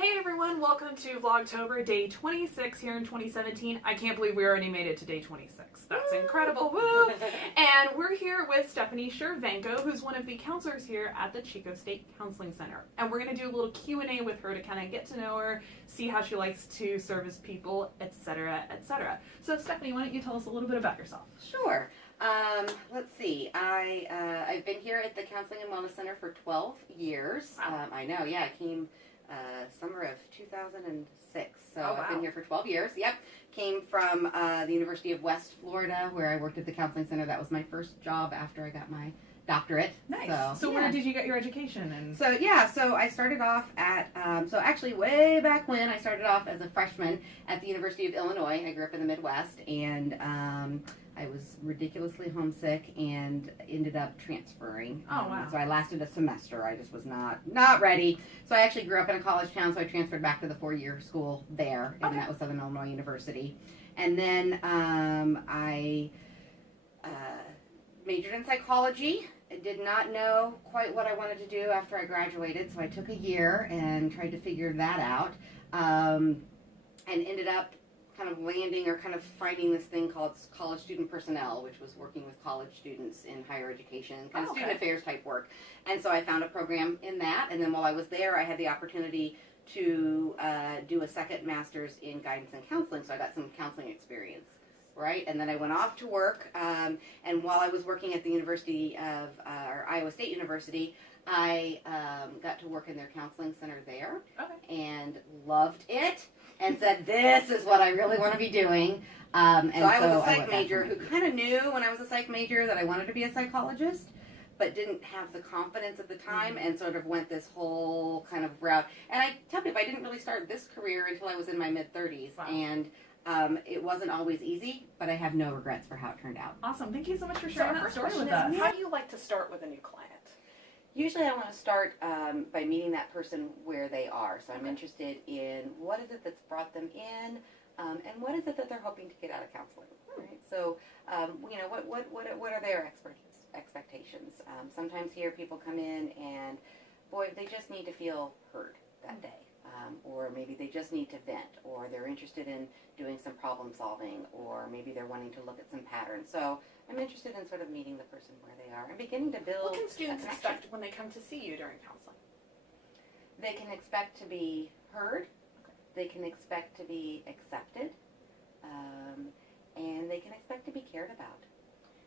Hey everyone, welcome to Vlogtober, day 26 here in 2017. I can't believe we already made it to day 26. That's incredible, woo! And we're here with Stephanie Chervinko, who's one of the counselors here at the Chico State Counseling Center. And we're going to do a little Q&A with her to kind of get to know her, see how she likes to service people, etc., etc. So Stephanie, why don't you tell us a little bit about yourself? Sure. Let's see. I've been here at the Counseling and Wellness Center for 12 years. Wow. I know, yeah, I came summer of 2006, so Oh, wow. I've been here for 12 years. Yep. Came from the University of West Florida, where I worked at the Counseling Center. That was my first job after I got my doctorate. Nice. So yeah. where did you get your education? And So I started off at, so actually way back when, I started off as a freshman at the University of Illinois. I grew up in the Midwest, and I was ridiculously homesick and ended up transferring. Oh, wow. So I lasted a semester. I just was not ready. So I actually grew up in a college town, so I transferred back to the 4-year school there, and that was Southern Illinois University. And then I majored in psychology. I did not know quite what I wanted to do after I graduated, so I took a year and tried to figure that out, and ended up kind of landing or kind of finding this thing called college student personnel, which was working with college students in higher education, kind of student affairs type work. And so I found a program in that, and then while I was there, I had the opportunity to do a second master's in guidance and counseling, so I got some counseling experience. Right, and then I went off to work, and while I was working at the University of, or Iowa State University, I got to work in their counseling center there, and loved it, and said, this is what I really want to be doing. And so I was a psych major who kind of knew when I was a psych major that I wanted to be a psychologist, but didn't have the confidence at the time, and sort of went this whole kind of route. And I tell people I didn't really start this career until I was in my mid-30s, and it wasn't always easy, but I have no regrets for how it turned out. Awesome. Thank you so much for sharing that story with us. How do you like to start with a new client? Usually I want to start by meeting that person where they are. So I'm interested in what is it that's brought them in, and what is it that they're hoping to get out of counseling. Right? So, what are their expectations? Sometimes here people come in and, boy, they just need to feel heard that day. Or maybe they just need to vent, or they're interested in doing some problem solving, or maybe they're wanting to look at some patterns. So I'm interested in sort of meeting the person where they are and beginning to build. What can students expect when they come to see you during counseling? They can expect to be heard, they can expect to be accepted, and they can expect to be cared about.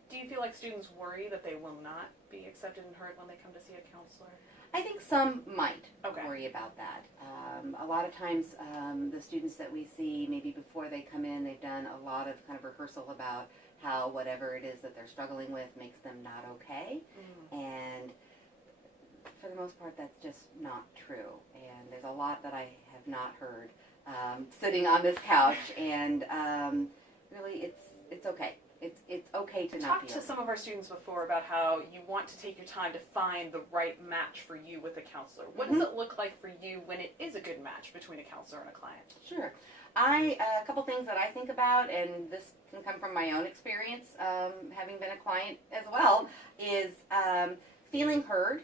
Do you feel like students worry that they will not be accepted and heard when they come to see a counselor? I think some might worry about that. A lot of times the students that we see, maybe before they come in, they've done a lot of kind of rehearsal about how whatever it is that they're struggling with makes them not okay. And for the most part, that's just not true. And there's a lot that I have not heard sitting on this couch. And really, it's okay. It's okay to not be okay. Talk to some of our students before about how you want to take your time to find the right match for you with a counselor. What does it look like for you when it is a good match between a counselor and a client? Sure. A couple things that I think about, and this can come from my own experience, having been a client as well, is feeling heard,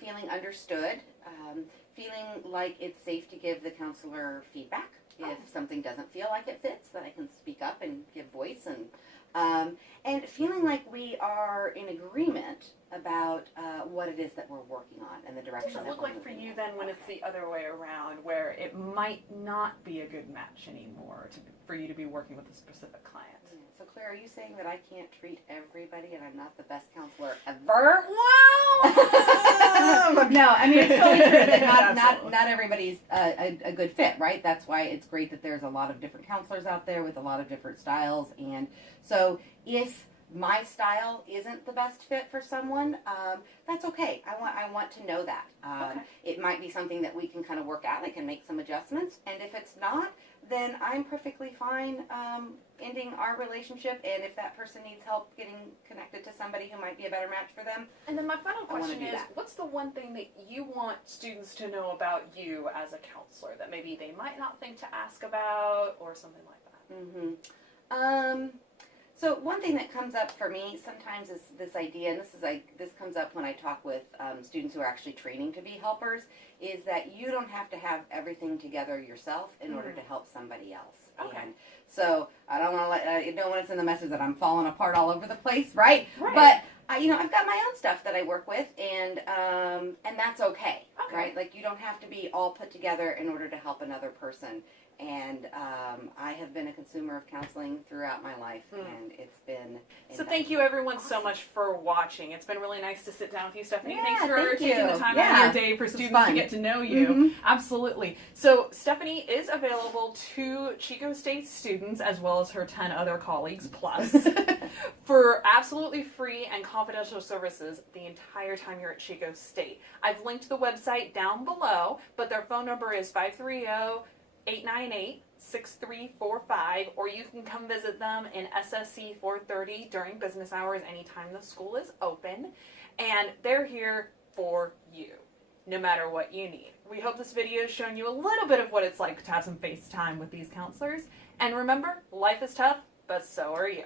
feeling understood, feeling like it's safe to give the counselor feedback. If something doesn't feel like it fits, that I can speak up and give voice, and feeling like we are in agreement about what it is that we're working on and the direction that we're moving. What does it look like for you then when it's the other way around, where it might not be a good match anymore for you to be working with a specific client? So Claire, are you saying that I can't treat everybody and I'm not the best counselor ever? Wow! No, I mean, it's totally true that not everybody's a good fit, right? That's why it's great that there's a lot of different counselors out there with a lot of different styles. And so if my style isn't the best fit for someone, that's okay. I want to know that. It might be something that we can kind of work out. I can make some adjustments. And if it's not, then I'm perfectly fine ending our relationship. And if that person needs help getting connected to somebody who might be a better match for them. And then my final question is, what's the one thing that you want students to know about you as a counselor that maybe they might not think to ask about, or something like that? So one thing that comes up for me sometimes is this idea, and this comes up when I talk with students who are actually training to be helpers, is that you don't have to have everything together yourself in order to help somebody else. Okay. And so I don't want to send the message that I'm falling apart all over the place, right? Right. But I've got my own stuff that I work with, and that's okay, right? Like you don't have to be all put together in order to help another person. And I have been a consumer of counseling throughout my life, and it's been... So thank you everyone so much for watching. It's been really nice to sit down with you, Stephanie. Yeah, Thanks for taking the time out of your day for students to fun. get to know you. Mm-hmm. Absolutely. So Stephanie is available to Chico State students as well as her 10 other colleagues plus for absolutely free and confidential services the entire time you're at Chico State. I've linked the website down below, but their phone number is 530-898-6345, or you can come visit them in SSC 430 during business hours anytime the school is open, and they're here for you, no matter what you need. We hope this video has shown you a little bit of what it's like to have some face time with these counselors, and remember, life is tough, but so are you.